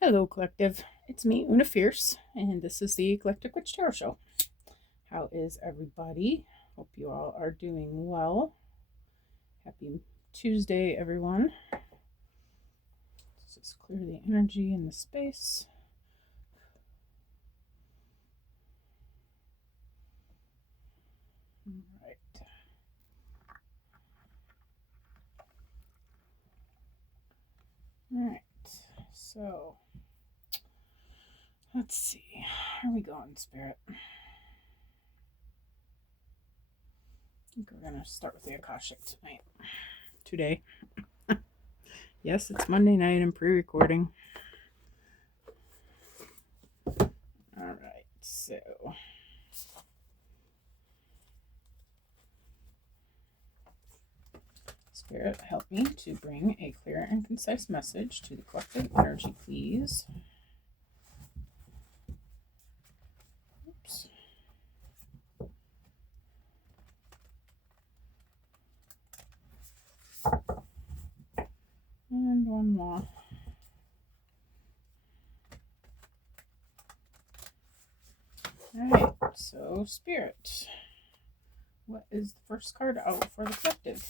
Hello, Collective. It's me, Una Fierce, and this is the Eclectic Witch Tarot Show. How is everybody? Hope you all are doing well. Happy Tuesday, everyone. Let's just clear the energy in the space. All right. All right. So, let's see. How are we going, Spirit? I think we're going to start with the Akashic tonight. Today. Yes, it's Monday night and pre-recording. All right. So, Spirit, help me to bring a clear and concise message to the collective energy, please. Oops. And one more. Alright, so Spirit, what is the first card out for the collective?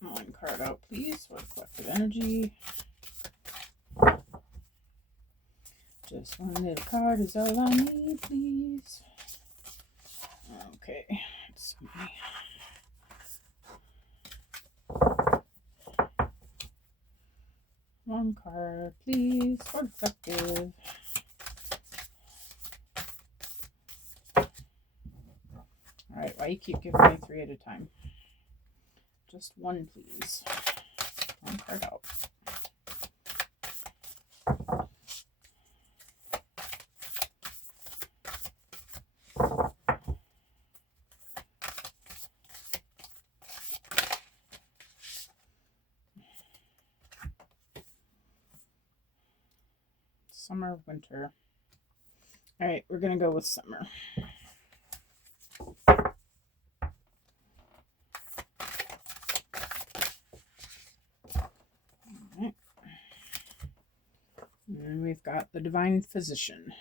One card out, please, for the collective energy. Just one little card is all I need, please. Okay, let's see. One card, please, for the collective. Alright, why you keep giving me 3 at a time? Just one, please. One card out. Summer, winter. Alright, we're going to go with summer. Alright. And we've got the Divine Physician.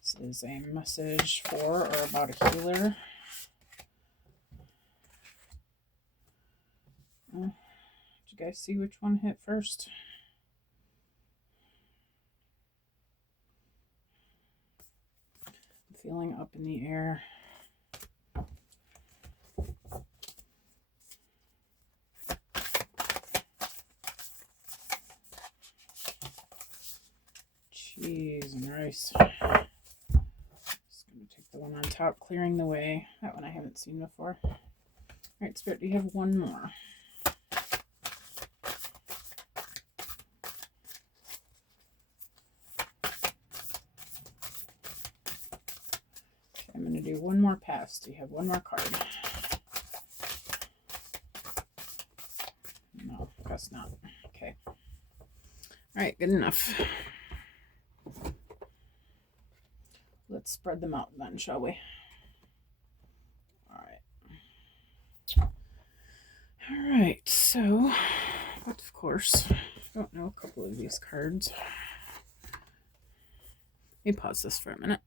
This is a message for or about a healer. Did you guys see which one hit first? I'm feeling up in the air. Cheese and rice. Just going to take the one on top, clearing the way. That one I haven't seen before. All right, Spirit, do you have one more? Okay, I'm going to do one more pass. Do you have one more card? No, guess not. Okay. All right, good enough. Let's spread them out then, shall we? All right, so, of course, I don't know a couple of these cards. Let me pause this for a minute.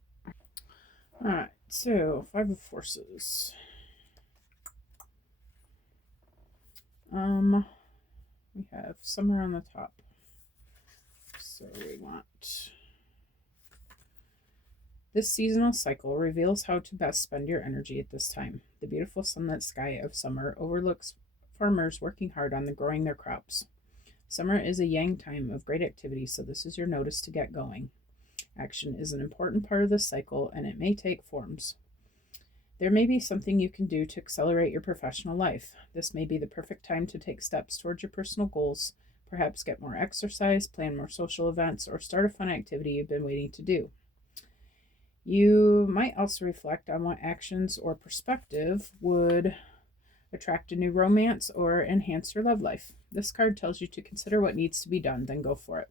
All right, so 5 of Forces. We have summer on the top. So we want... This seasonal cycle reveals how to best spend your energy at this time. The beautiful sunlit sky of summer overlooks farmers working hard on growing their crops. Summer is a yang time of great activity, so this is your notice to get going. Action is an important part of this cycle, and it may take forms. There may be something you can do to accelerate your professional life. This may be the perfect time to take steps towards your personal goals, perhaps get more exercise, plan more social events, or start a fun activity you've been waiting to do. You might also reflect on what actions or perspective would attract a new romance or enhance your love life. This card tells you to consider what needs to be done, then go for it.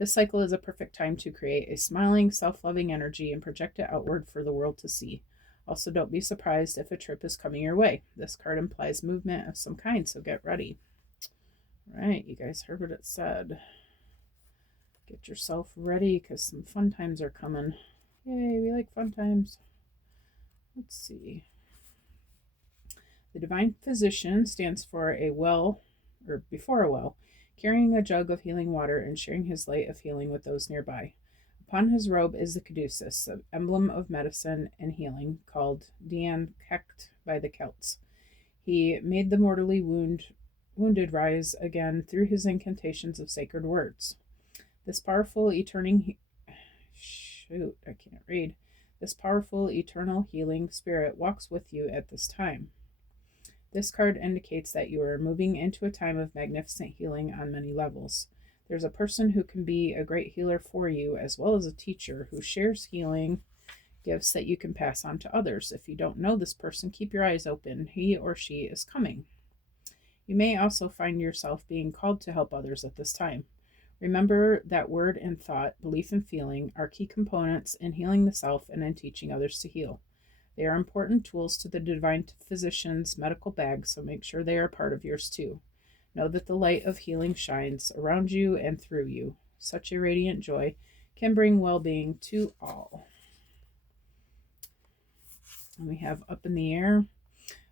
This cycle is a perfect time to create a smiling, self loving energy and project it outward for the world to see. Also, don't be surprised if a trip is coming your way. This card implies movement of some kind, so get ready. Right, you guys heard what it said. Get yourself ready because some fun times are coming. Yay, we like fun times. Let's see. The Divine Physician stands for a well, or before a well, carrying a jug of healing water and sharing his light of healing with those nearby. Upon his robe is the caduceus, the emblem of medicine and healing, called Dian Cecht by the Celts. He made the mortally wounded rise again through his incantations of sacred words. This powerful This powerful eternal healing spirit walks with you at this time. This card indicates that you are moving into a time of magnificent healing on many levels. There's a person who can be a great healer for you, as well as a teacher who shares healing gifts that you can pass on to others. If you don't know this person, keep your eyes open. He or she is coming. You may also find yourself being called to help others at this time. Remember that word and thought, belief and feeling are key components in healing the self and in teaching others to heal. They are important tools to the Divine Physician's medical bag, so make sure they are part of yours too. Know that the light of healing shines around you and through you. Such a radiant joy can bring well-being to all. And we have Up in the Air.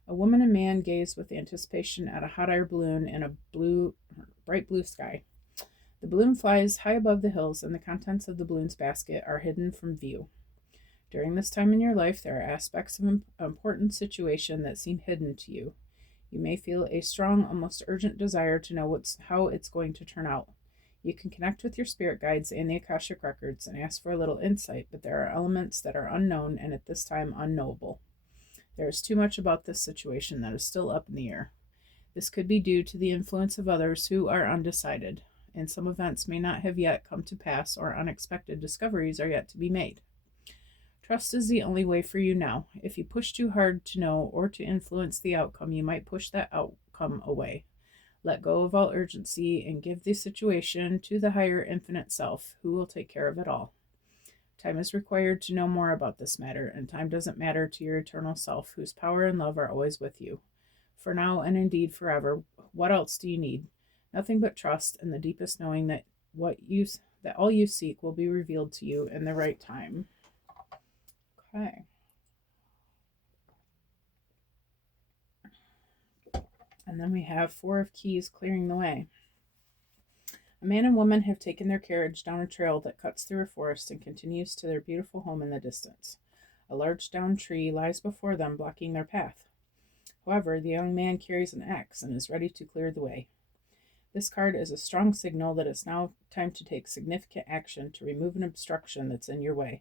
A woman and man gaze with anticipation at a hot air balloon in a bright blue sky. The balloon flies high above the hills, and the contents of the balloon's basket are hidden from view. During this time in your life, there are aspects of an important situation that seem hidden to you. You may feel a strong, almost urgent desire to know how it's going to turn out. You can connect with your spirit guides and the Akashic Records and ask for a little insight, but there are elements that are unknown and at this time unknowable. There is too much about this situation that is still up in the air. This could be due to the influence of others who are undecided, and some events may not have yet come to pass or unexpected discoveries are yet to be made. Trust is the only way for you now. If you push too hard to know or to influence the outcome, you might push that outcome away. Let go of all urgency and give the situation to the higher infinite self, who will take care of it all. Time is required to know more about this matter, and time doesn't matter to your eternal self, whose power and love are always with you. For now and indeed forever, what else do you need? Nothing but trust and the deepest knowing that all you seek will be revealed to you in the right time. Okay. And then we have Four of Keys, clearing the way. A man and woman have taken their carriage down a trail that cuts through a forest and continues to their beautiful home in the distance. A large downed tree lies before them, blocking their path. However, the young man carries an axe and is ready to clear the way. This card is a strong signal that it's now time to take significant action to remove an obstruction that's in your way.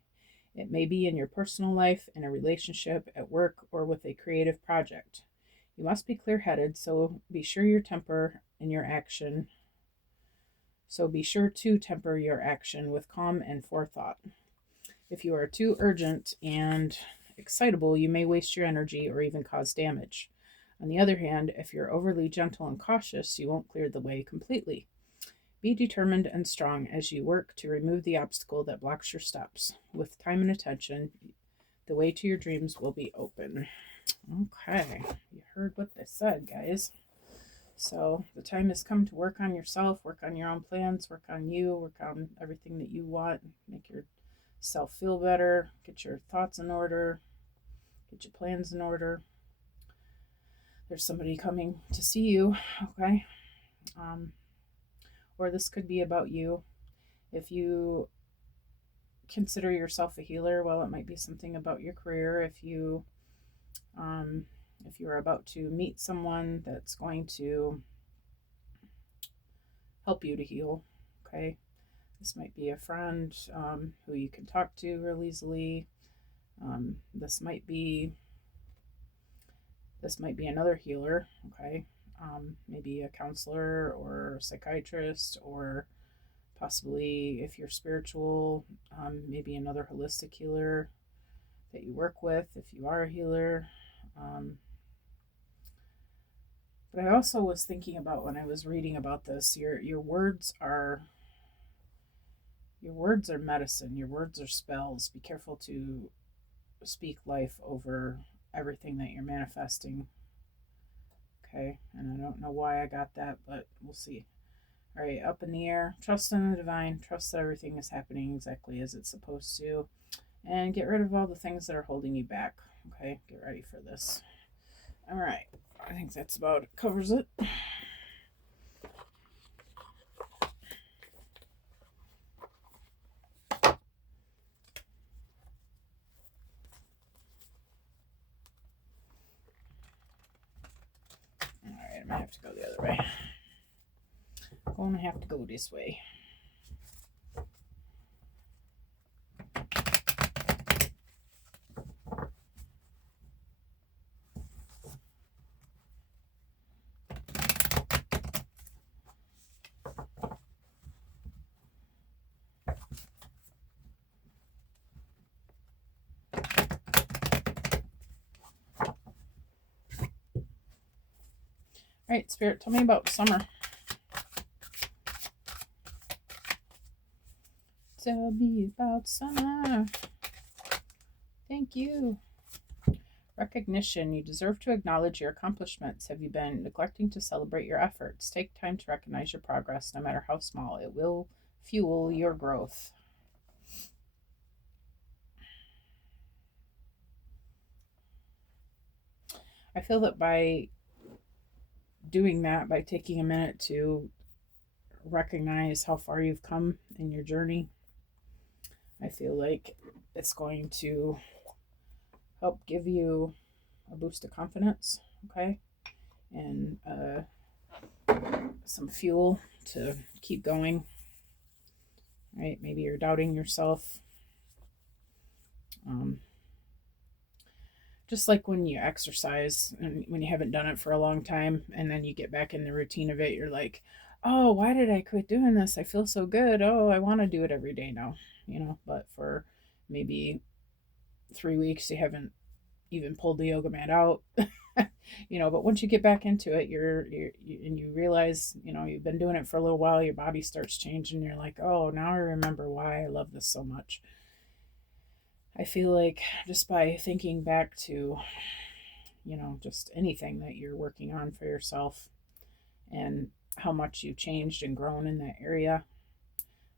It may be in your personal life, in a relationship, at work, or with a creative project. You must be clear-headed, so be sure to temper your action with calm and forethought. If you are too urgent and excitable, you may waste your energy or even cause damage. On the other hand, if you're overly gentle and cautious, you won't clear the way completely. Be determined and strong as you work to remove the obstacle that blocks your steps. With time and attention, the way to your dreams will be open. Okay, you heard what they said, guys. So the time has come to work on yourself, work on your own plans, work on you, work on everything that you want, make yourself feel better, get your thoughts in order, get your plans in order. There's somebody coming to see you, okay? Or this could be about you. If you consider yourself a healer, well, it might be something about your career. If you're about to meet someone that's going to help you to heal, okay? This might be a friend who you can talk to real easily. This might be another healer, okay? Maybe a counselor or a psychiatrist, or possibly, if you're spiritual, maybe another holistic healer that you work with if you are a healer. But I also was thinking about, when I was reading about this, your words are Your words are medicine. Your words are spells. Be careful to speak life over everything that you're manifesting. Okay, and I don't know why I got that, but we'll see. All right, up in the air. Trust in the divine. Trust that everything is happening exactly as it's supposed to. And get rid of all the things that are holding you back. Okay, get ready for this. All right, I think that's about it. Covers it. All right, I'm gonna have to go the other way. I'm gonna have to go this way. All right, Spirit, tell me about summer. Tell me about summer. Thank you. Recognition. You deserve to acknowledge your accomplishments. Have you been neglecting to celebrate your efforts? Take time to recognize your progress, no matter how small. It will fuel your growth. I feel that by doing that, by taking a minute to recognize how far you've come in your journey, I feel like it's going to help give you a boost of confidence, okay? And some fuel to keep going, right? Maybe you're doubting yourself. Just like when you exercise and when you haven't done it for a long time and then you get back in the routine of it, you're like, oh, why did I quit doing this? I feel so good. Oh, I want to do it every day now, but for maybe 3 weeks, you haven't even pulled the yoga mat out. But once you get back into it, and you realize, you've been doing it for a little while, your body starts changing. You're like, oh, now I remember why I love this so much. I feel like just by thinking back to, just anything that you're working on for yourself and how much you've changed and grown in that area,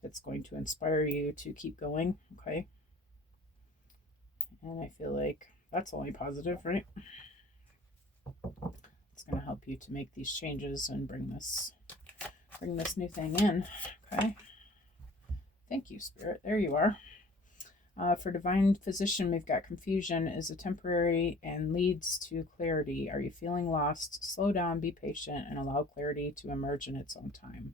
it's going to inspire you to keep going. Okay. And I feel like that's only positive, right? It's going to help you to make these changes and bring this new thing in. Okay. Thank you, Spirit. There you are. For Divine Physician, we've got confusion is a temporary and leads to clarity. Are you feeling lost? Slow down, be patient, and allow clarity to emerge in its own time.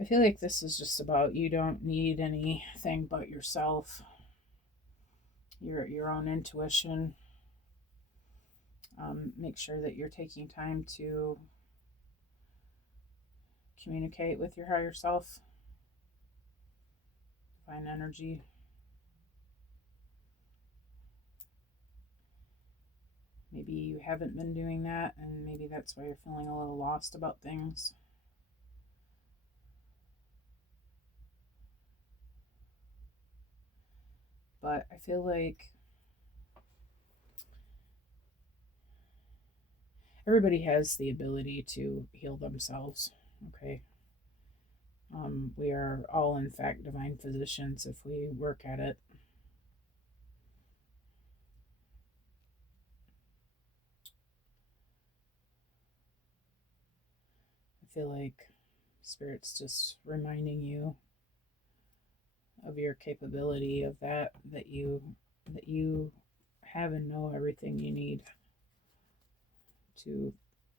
I feel like this is just about you don't need anything but yourself, your own intuition. Make sure that you're taking time to communicate with your higher self, divine energy. Maybe you haven't been doing that, and maybe that's why you're feeling a little lost about things. But I feel like everybody has the ability to heal themselves, okay? We are all, in fact, divine physicians if we work at it. I feel like Spirit's just reminding you of your capability of that you have and know everything you need to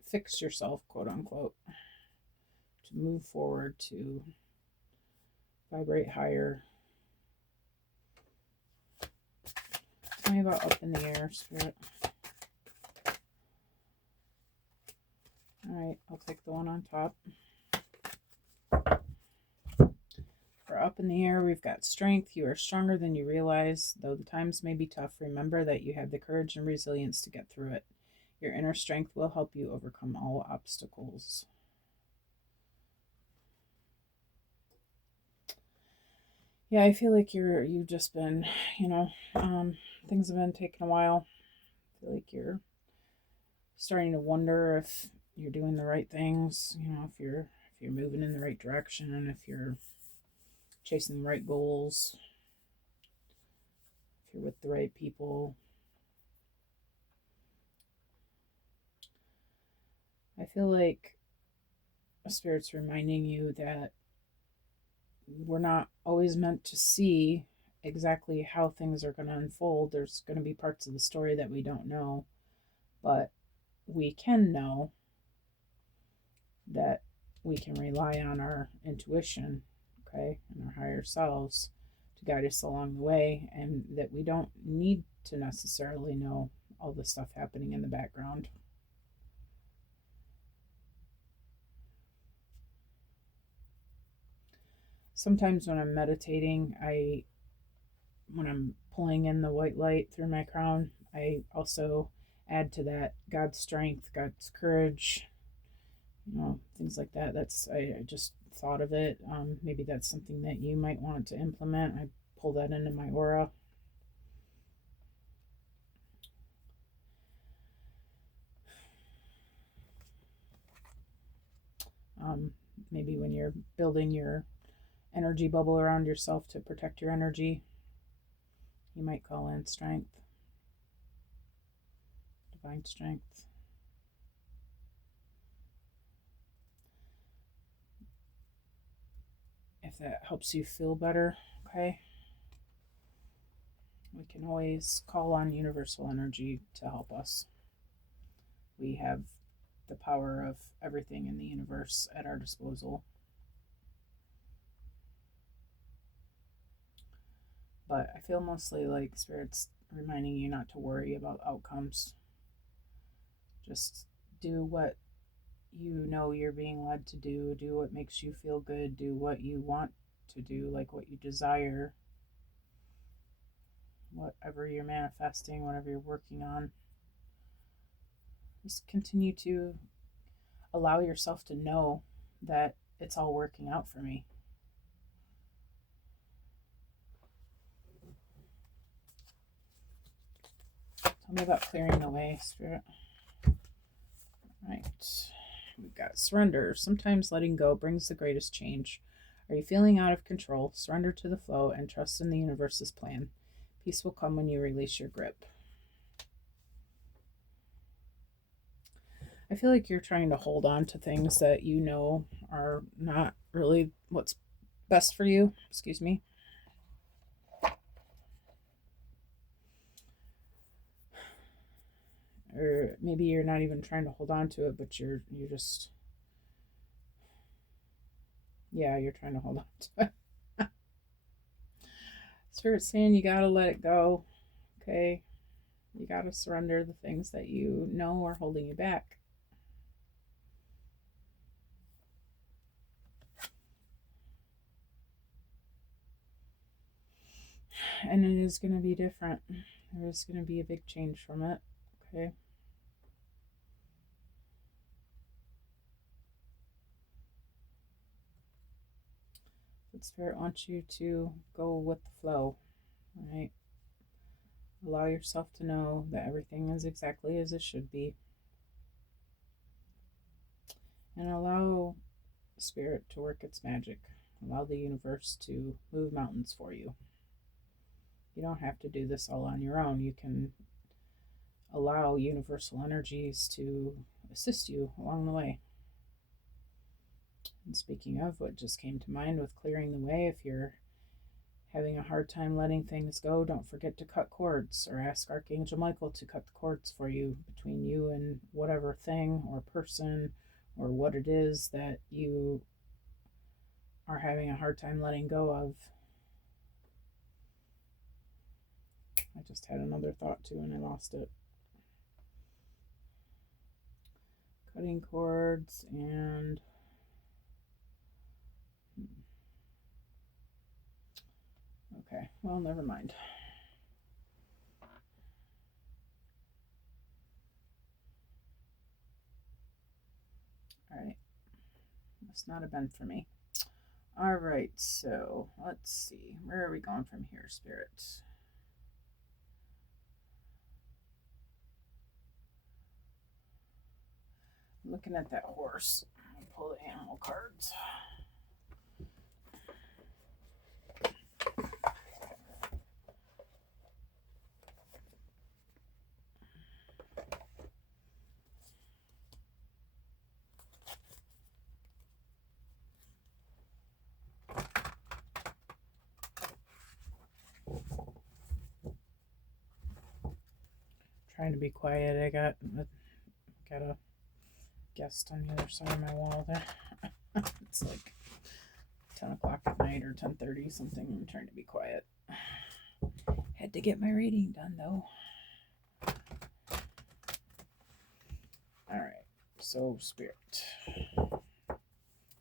fix yourself, quote unquote, to move forward, to vibrate higher. Tell me about up in the air, Spirit. All right, I'll take the one on top. For up in the air, we've got strength. You are stronger than you realize. Though the times may be tough, remember that you have the courage and resilience to get through it. Your inner strength will help you overcome all obstacles. Yeah, I feel like you've just been, things have been taking a while. I feel like you're starting to wonder if you're doing the right things, if you're moving in the right direction, if you're chasing the right goals, if you're with the right people. I feel like Spirit's reminding you that we're not always meant to see exactly how things are going to unfold. There's going to be parts of the story that we don't know, but we can know that we can rely on our intuition, okay, and our higher selves to guide us along the way, and that we don't need to necessarily know all the stuff happening in the background. Sometimes when I'm meditating, when I'm pulling in the white light through my crown, I also add to that God's strength, God's courage, things like that. I just thought of it. Maybe that's something that you might want to implement. I pull that into my aura. Um, Maybe when you're building your energy bubble around yourself to protect your energy, you might call in strength, divine strength. If that helps you feel better, okay? We can always call on universal energy to help us. We have the power of everything in the universe at our disposal. But I feel mostly like Spirit's reminding you not to worry about outcomes. Just do what you know you're being led to do what makes you feel good, do what you want to do, like what you desire, whatever you're manifesting, whatever you're working on. Just continue to allow yourself to know that it's all working out for me. Tell me about clearing the way, Spirit. Right. We've got surrender. Sometimes letting go brings the greatest change. Are you feeling out of control? Surrender to the flow and trust in the universe's plan. Peace will come when you release your grip. I feel like you're trying to hold on to things that you know are not really what's best for you. Excuse me. Or maybe you're not even trying to hold on to it, but you're just, yeah, you're trying to hold on to it. Spirit's saying you gotta let it go. Okay, you gotta surrender the things that you know are holding you back. And it is going to be different. There is going to be a big change from it. Okay. But Spirit wants you to go with the flow, right? Allow yourself to know that everything is exactly as it should be. And allow Spirit to work its magic. Allow the universe to move mountains for you. You don't have to do this all on your own. You can allow universal energies to assist you along the way. And speaking of, what just came to mind with clearing the way, if you're having a hard time letting things go, don't forget to cut cords or ask Archangel Michael to cut the cords for you between you and whatever thing or person or what it is that you are having a hard time letting go of. I just had another thought too and I lost it. Cutting cords and okay, well, never mind. It's not a bend for me. All right, so let's see. Where are we going from here, Spirit? Looking at that horse. I'll pull the animal cards. Trying to be quiet. I got a guest on the other side of my wall there. It's like 10 o'clock at night or 10:30 something. I'm trying to be quiet. Had to get my reading done though. Alright, so Spirit.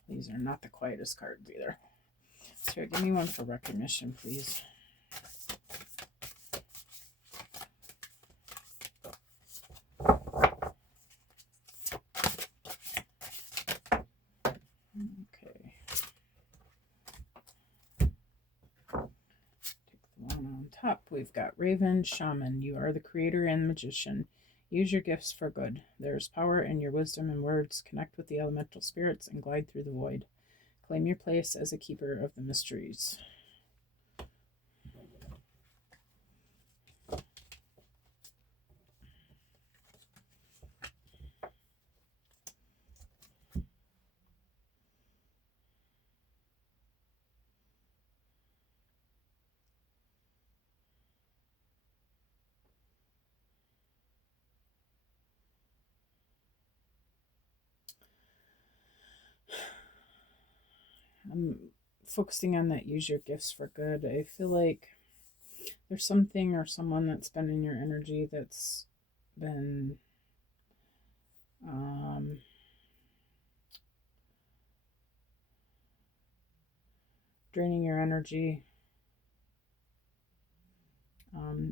These are not the quietest cards either. So give me one for recognition, please. Top, we've got Raven, Shaman. You are the creator and magician. Use your gifts for good. There is power in your wisdom and words. Connect with the elemental spirits and glide through the void. Claim your place as a keeper of the mysteries. I'm focusing on that use your gifts for good. I feel like there's something or someone that's been in your energy that's been draining your energy.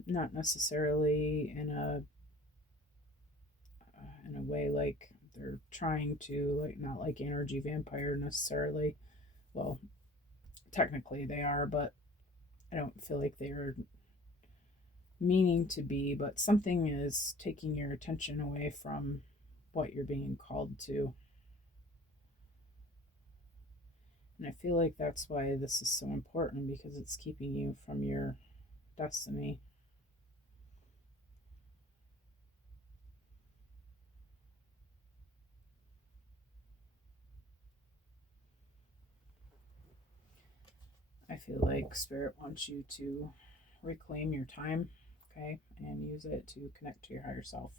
Not necessarily in a way like they're trying to, like, not like energy vampire necessarily. Well, technically they are, but I don't feel like they're meaning to be, but something is taking your attention away from what you're being called to. And I feel like that's why this is so important, because it's keeping you from your destiny. I feel like Spirit wants you to reclaim your time, okay, and use it to connect to your higher self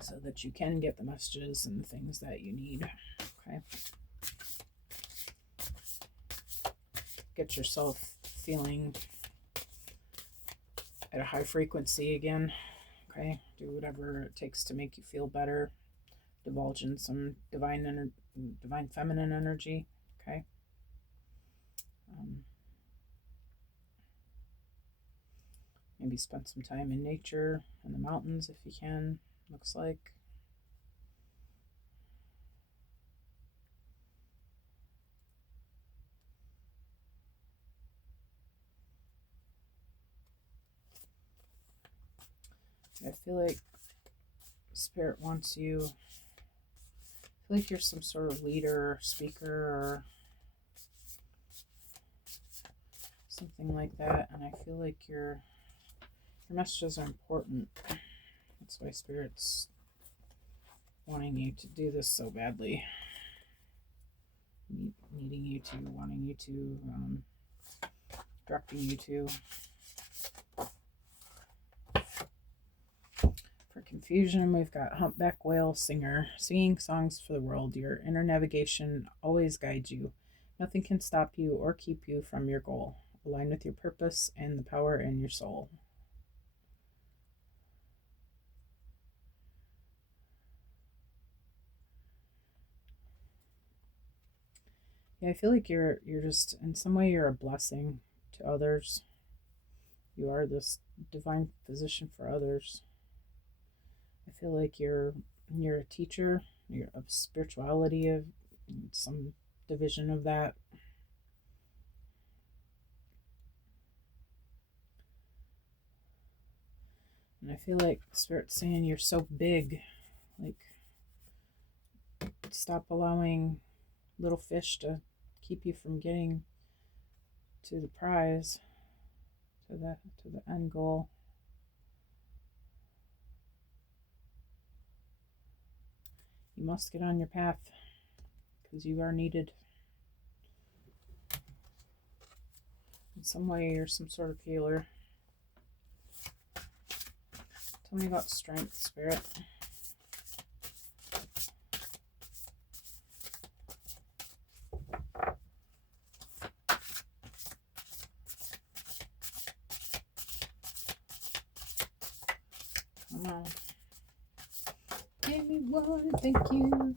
so that you can get the messages and the things that you need, okay? Get yourself feeling at a high frequency again, okay? Do whatever it takes to make you feel better. Divulge in some divine feminine energy, okay? Maybe spend some time in nature, in the mountains if you can, looks like. I feel like Spirit wants you, I feel like you're some sort of leader or speaker or something like that, and I feel like your messages are important. That's why Spirit's wanting you to do this so badly. Needing you to, wanting you to, directing you to. For confusion, we've got Humpback Whale Singer, singing songs for the world. Your inner navigation always guides you. Nothing can stop you or keep you from your goal. Align with your purpose and the power in your soul. Yeah, I feel like you're just, in some way, you're a blessing to others. You are this divine physician for others. I feel like you're a teacher of spirituality, of some division of that. And I feel like Spirit's saying you're so big, like stop allowing little fish to keep you from getting to the prize, to the end goal. You must get on your path because you are needed. In some way, you're some sort of healer. Tell me about strength, Spirit. Come on. Give me one, thank you.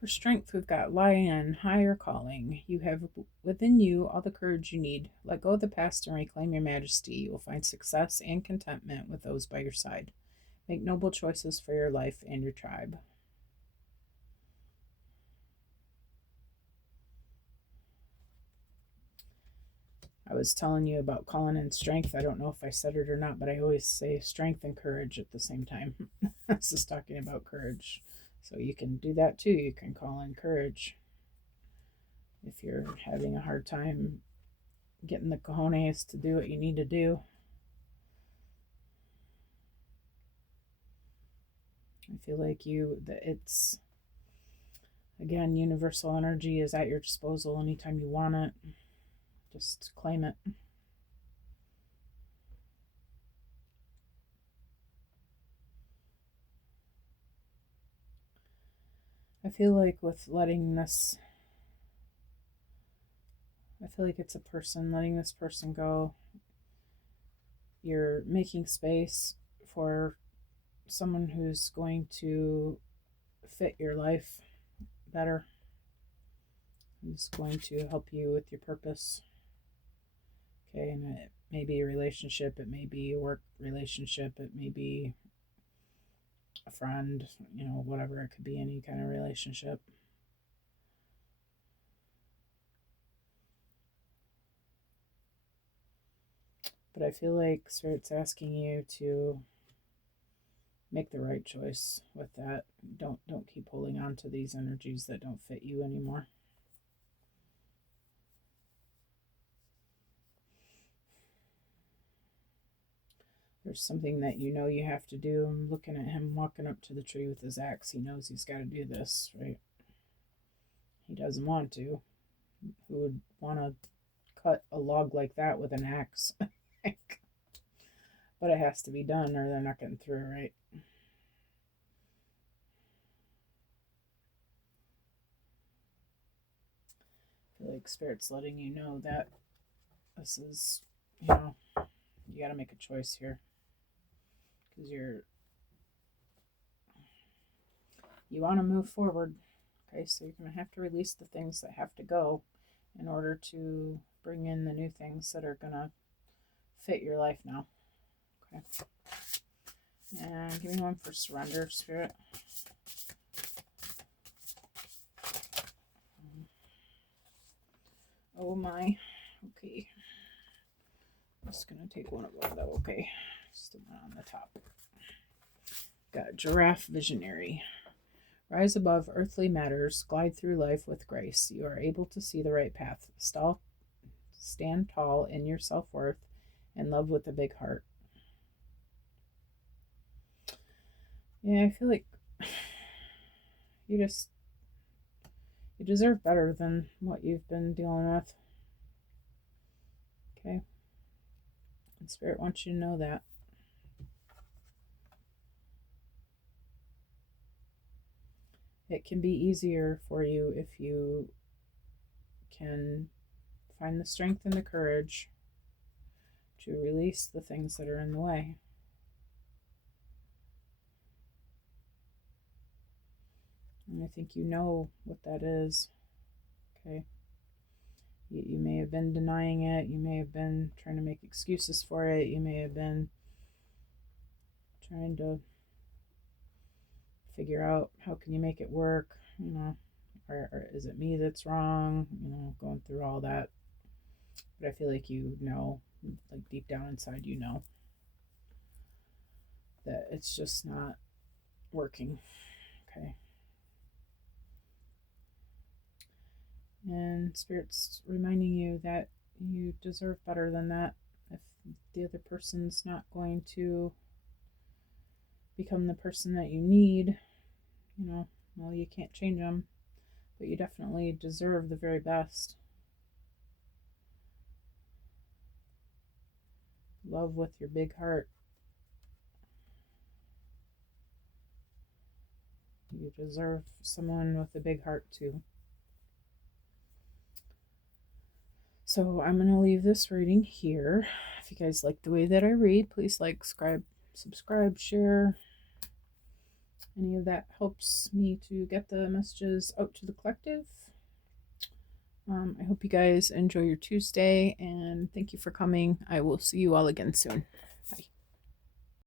For strength, we've got lion, higher calling. You have within you all the courage you need. Let go of the past and reclaim your majesty. You will find success and contentment with those by your side. Make noble choices for your life and your tribe. I was telling you about calling in strength. I don't know if I said it or not, but I always say strength and courage at the same time. This is talking about courage. So you can do that too. You can call in courage. If you're having a hard time getting the cojones to do what you need to do. I feel like it's, again, universal energy is at your disposal anytime you want it. Just claim it. I feel like with letting this, I feel like it's a person, letting this person go. You're making space for someone who's going to fit your life better, who's going to help you with your purpose. Okay, and it may be a relationship, it may be a work relationship, it may be a friend, whatever. It could be any kind of relationship. But I feel like Spirit's asking you to make the right choice with that. Don't keep holding on to these energies that don't fit you anymore. There's something that you have to do. I'm looking at him walking up to the tree with his axe. He knows he's got to do this, right? He doesn't want to. Who would want to cut a log like that with an axe? But it has to be done or they're not getting through, right? I feel like Spirit's letting you know that this is, you got to make a choice here. Because you want to move forward. Okay, so you're going to have to release the things that have to go in order to bring in the new things that are going to fit your life now. Okay. And give me one for surrender, Spirit. Oh my. Okay. I'm just going to take one of them though. Okay. Just the one on the top. Got Giraffe Visionary. Rise above earthly matters, glide through life with grace. You are able to see the right path. Stand tall in your self-worth and love with a big heart. Yeah, I feel like you deserve better than what you've been dealing with. Okay? And Spirit wants you to know that. It can be easier for you if you can find the strength and the courage to release the things that are in the way. And I think you know what that is. Okay? You may have been denying it. You may have been trying to make excuses for it. You may have been trying to figure out how can you make it work, or is it me that's wrong, going through all that. But I feel like like deep down inside, that it's just not working. Okay. And Spirit's reminding you that you deserve better than that. If the other person's not going to become the person that you need, well, you can't change them, but you definitely deserve the very best. Love with your big heart. You deserve someone with a big heart too. So I'm going to leave this reading here. If you guys like the way that I read, please like, subscribe, share. Any of that helps me to get the messages out to the collective. I hope you guys enjoy your Tuesday, and thank you for coming. I will see you all again soon.